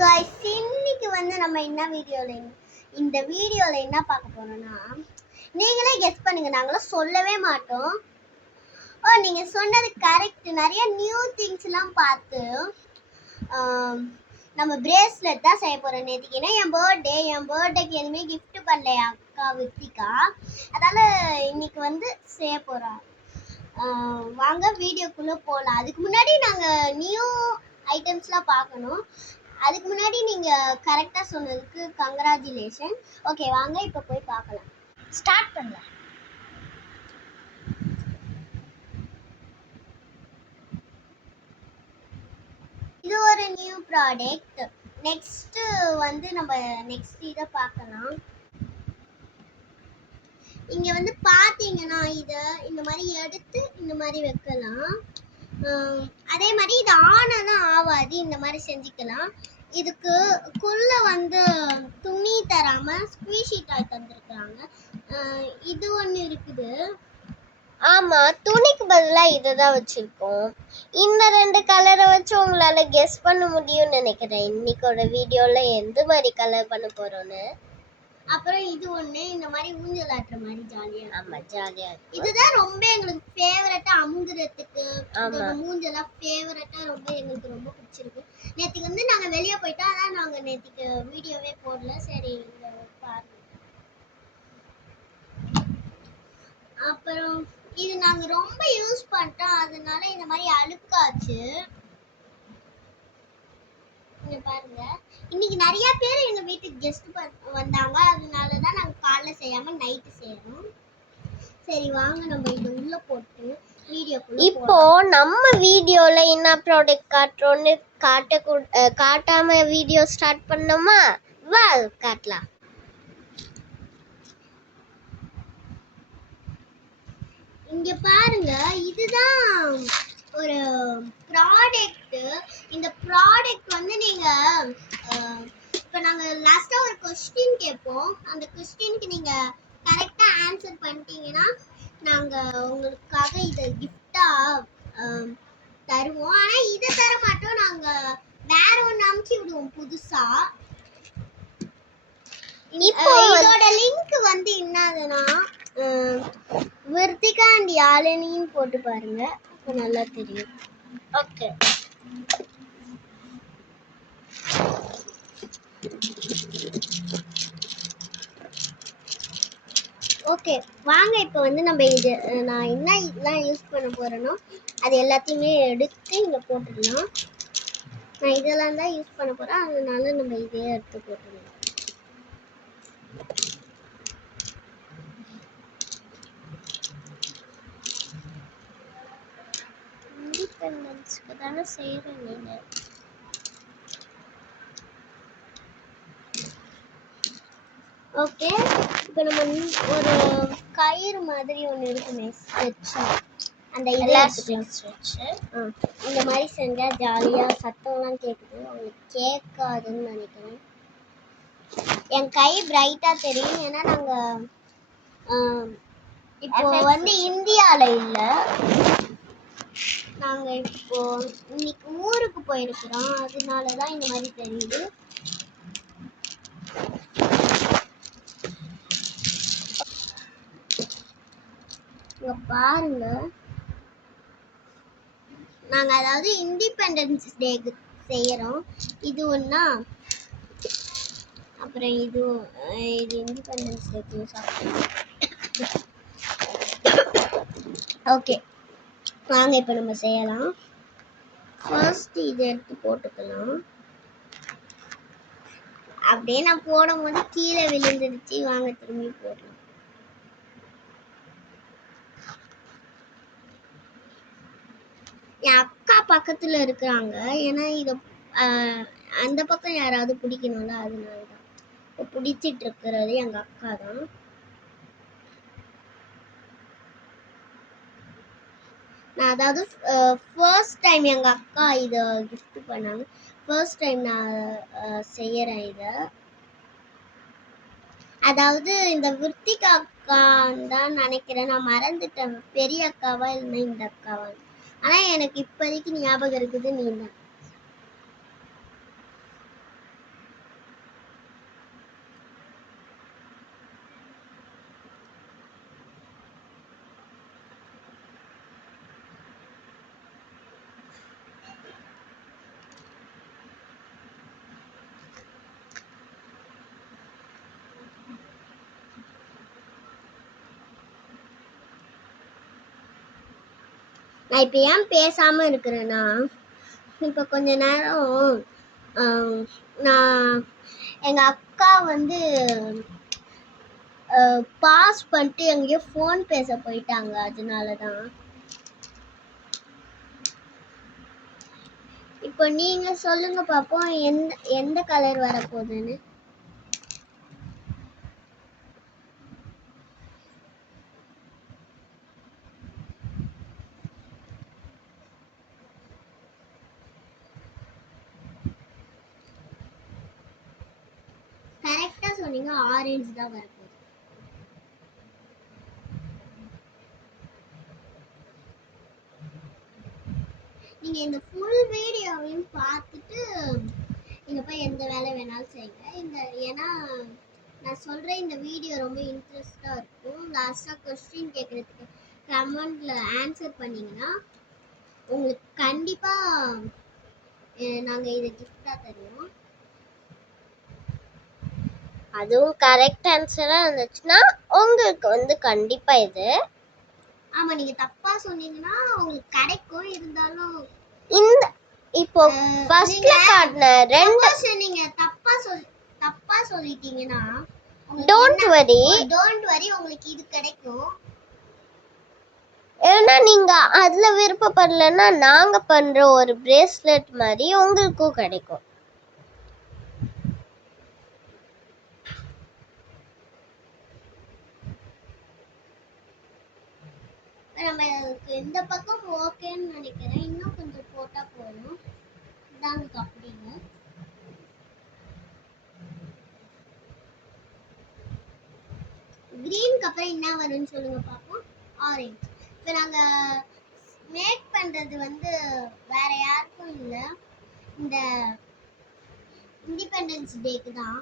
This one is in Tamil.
गाइस இன்னைக்கு வந்து நம்ம இந்த வீடியோல என்ன பார்க்க போறோம்னா நீங்களே கெஸ் பண்ணுங்க நாங்கலாம் சொல்லவே மாட்டோம். நீங்க சொன்னது கரெக்ட். நிறைய நியூ திங்ஸ்லாம் பார்த்து நம்ம பிரேஸ்லெட் தான் செய்ய போறோம். நேத்திக்கு என் பர்த்டேக்கு எதுவுமே gift பண்ணல என் அக்கா வித்திகா. அதனால இன்னைக்கு வந்து செய்ய போறோம். வாங்க வீடியோக்குள்ள போகலாம். அதுக்கு முன்னாடி நாங்க நியூ ஐட்டம்ஸ்லாம் பார்க்கணும். அதுக்கு முன்னாடி நீங்க கரெக்டா சொன்னதுக்கு கங்க்ராச்சுலேஷன். ஓகே வாங்க இப்போ போய் பார்க்கலாம். ஸ்டார்ட் பண்ணலாம். இது ஒரு நியூ ப்ராடக்ட். நெக்ஸ்ட் வந்து நம்ம நெக்ஸ்ட் இதை பார்க்கலாம். இங்க வந்து பாத்தீங்கன்னா இதை இந்த மாதிரி எடுத்து இந்த மாதிரி வைக்கலாம். அதே மாதிரி இது ஆனதான் ஆகாது. இந்த மாதிரி செஞ்சுக்கலாம். இதுக்குள்ள வந்து துணி தராம ஸ்குவீஷி டாய் தந்துருக்காங்க. இது ஒன்று இருக்குது. ஆமா, துணிக்கு பதிலாக இதை தான் வச்சிருக்கோம். இந்த ரெண்டு கலரை வச்சு உங்களால கெஸ் பண்ண முடியும்னு நினைக்கிறேன். இன்னைக்கோட வீடியோல எந்த மாதிரி கலர் பண்ண போறோம்னு. அப்புறம் இது ஒண்ணு இந்த மாதிரி ஊஞ்சல் ஆட்டுற மாதிரி ஜாலியா. ஆமா, ஜாலியா இருக்கு. இதுதான் ரொம்ப எங்களுக்கு ஃபேவரட்டா. அமுங்குறதுக்கு மூஞ்சலா ஃபேவரட்டா ரொம்ப எங்களுக்கு ரொம்ப பிடிச்சிருக்கு. நேத்திக்கு வந்து நாங்க வெளியே போயிட்டோம். அதான் நாங்க நேத்திக்கு வீடியோவே போடல. சரி பாருங்க. அப்புறம் இது நாங்க ரொம்ப யூஸ் பண்ணிட்டோம். அதனால இந்த மாதிரி அழுக்காச்சு. இங்க பாருங்க, இன்னைக்கு நிறைய பேர் எங்க வீட்டுக்கு கெஸ்ட் வந்தாங்க. அதனாலதான் நாங்க காலைல செய்யாம நைட்டு செய்யறோம். சரி வாங்க நம்ம இது உள்ள போட்டு வீடியோக்குள்ள. இப்போ நம்ம வீடியோல என்ன ப்ராடக்ட் காட்டுறோம்னு காட்டாம வீடியோ ஸ்டார்ட் பண்ணோமா? வா காட்டலாம். இங்க பாருங்க, இதுதான் ஒரு ப்ராடக்ட். இந்த ப்ராடக்ட் வந்து நீங்க இப்போ நாங்க லாஸ்டா ஒரு क्वेश्चन கேட்போம். அந்த क्वेश्चनக்கு நீங்க கரெக்டா ஆன்சர் பண்ணிட்டீங்கன்னா நாங்க உங்களுக்காக இத கிஃப்டா தருவோம். ஆனா இத தர மாட்டோம். நாங்க வேற ஒன்னு அனுப்பி விடுவோம் புதுசா. இப்போ இதோட லிங்க் வந்து என்னதுன்னா விருத்திகா அண்ட் யாழினின்னு போட்டு பாருங்க. அப்போ நல்லா தெரியும். ஓகே ஓகே வாங்க இப்போ வந்து நம்ம நான் என்ன இதெல்லாம் யூஸ் பண்ண போறேனோ அது எல்லாத்தையுமே எடுத்து இங்கே போட்டுடலாம். நான் இதெல்லாம் தான் யூஸ் பண்ண போறேன். அதனால நம்ம இதையே எடுத்து போட்டுடலாம். இண்டிபெண்டன்ஸ்க்கு தானே செய்கிறேன் நீங்கள். ஓகே, இப்போ நம்ம ஒரு கயிறு மாதிரி ஒன்று இருக்குமே ஸ்ட்ரெச்சு, அந்த எலாஸ்டிக் ஸ்ட்ரெச்சு. இந்த மாதிரி செஞ்சால் ஜாலியாக சத்தம்லாம் கேட்குது. உங்களுக்கு கேட்காதுன்னு நினைக்கிறேன். என் கை பிரைட்டாக தெரியும். ஏன்னா நாங்கள் இப்போ வந்து இந்தியாவில் இல்லை. நாங்கள் இப்போ இன்னைக்கு ஊருக்கு போயிருக்கிறோம். அதனால தான் இந்த மாதிரி தெரியுது. பாருங்க, நாங்க அதாவது இண்டிபெண்டன்ஸ் டேக்கு செய்யறோம். இது ஒண்ணா, அப்புறம் இது இண்டிபெண்டன்ஸ் டேக்கு சாப்பிடுறோம். ஓகே வாங்க இப்போ நம்ம செய்யலாம். ஃபர்ஸ்ட் இதை எடுத்து போட்டுக்கலாம். அப்படியே நான் போடும் போது கீழே விழுந்துருச்சு. வாங்க திரும்பி போடலாம். என் அக்கா பக்கத்துல இருக்கிறாங்க. ஏன்னா இத அந்த பக்கம் யாராவது பிடிக்கணும்ல, அதனாலதான் இப்போ பிடிச்சிட்டு இருக்கிறது எங்க அக்கா தான். நான் அதாவது ஃபர்ஸ்ட் டைம் எங்க அக்கா இதை கிஃப்ட் பண்ணாங்க. ஃபர்ஸ்ட் டைம் நான் செய்யறேன் இதை. அதாவது இந்த விருத்திகா அக்கான்னு தான் நினைக்கிறேன். நான் மறந்துட்டேன் பெரிய அக்காவா இல்லைன்னா இந்த அக்காவா. ஆனா எனக்கு இப்போதைக்கு ஞாபகம் இருக்குது நீ தான். நான் இப்போ ஏன் பேசாமல் இருக்கிறேன்னா, இப்போ கொஞ்ச நேரம் நான் எங்கள் அக்கா வந்து பாஸ் பண்ணிட்டு எங்கேயோ ஃபோன் பேச போயிட்டாங்க. அதனால தான். இப்போ நீங்கள் சொல்லுங்க பார்ப்போம், எந்த கலர் வரப்போகுதுன்னு. கரெக்டாக சொன்னீங்க, ஆரஞ்சு தான் வரப்போகுது. நீங்கள் இந்த ஃபுல் வீடியோவையும் பார்த்துட்டு நீங்கள் போய் எந்த வேலை வேணாலும் செய்யுங்க. ஏன்னா நான் சொல்கிறேன், இந்த வீடியோ ரொம்ப இன்ட்ரெஸ்டாக இருக்கும். லாஸ்ட்டாக கொஸ்டின் கேட்குறதுக்கு கமெண்டில் ஆன்சர் பண்ணிங்கன்னா உங்களுக்கு கண்டிப்பாக நாங்கள் இதை கிஃப்டாக தருவோம். அதுவும் கரெக்ட் ஆன்சராக இருந்துச்சுன்னா உங்களுக்கு வந்து கண்டிப்பாக இது. ஆமாம், நீங்கள் தப்பாக சொன்னீங்கன்னா உங்களுக்கு கிடைக்கும். இருந்தாலும் இந்த இப்போ ஃபர்ஸ்ட்ல காட்டின ரெண்டு நீங்க தப்பா சொல்லிட்டீங்கன்னா டோன்ட் வரி உங்களுக்கு இது கிடைக்கும். ஏன்னா நீங்க அதுல விருப்பப்படலைன்னா நாங்க பண்ற ஒரு பிரேஸ்லெட் மாதிரி உங்களுக்கும் கிடைக்கும். நம்ம இந்த பக்கம் ஓகேன்னு நினைக்கிறேன். இன்னும் கொஞ்சம் போட்டா போதும். இதாங்க அப்படிங்க. கிரீனுக்கு அப்புறம் என்ன வரும்னு சொல்லுங்க பார்ப்போம். ஆரஞ்சு. இப்போ நாங்கள் மேக் பண்ணுறது வந்து வேற யாருக்கும் இல்லை, இந்த இண்டிபெண்டன்ஸ் டேக்கு தான்.